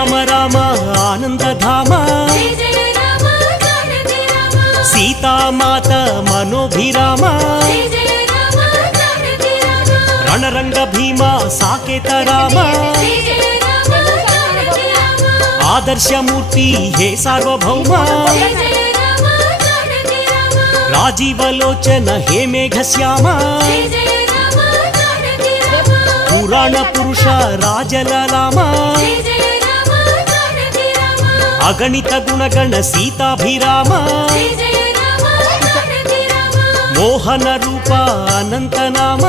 రామ రామ ఆనందధామ సీతామాత మనోభిరామ రణరంగ భీమ సాకేత రామ ఆదర్శమూర్తి హే సార్వభౌమ రాజీవలోచన హే మేఘశ్యామ పురాణ పురుష రాజలలామ అగణిత గుణగణ సీతాభిరామ మోహన రూప అనంతనామ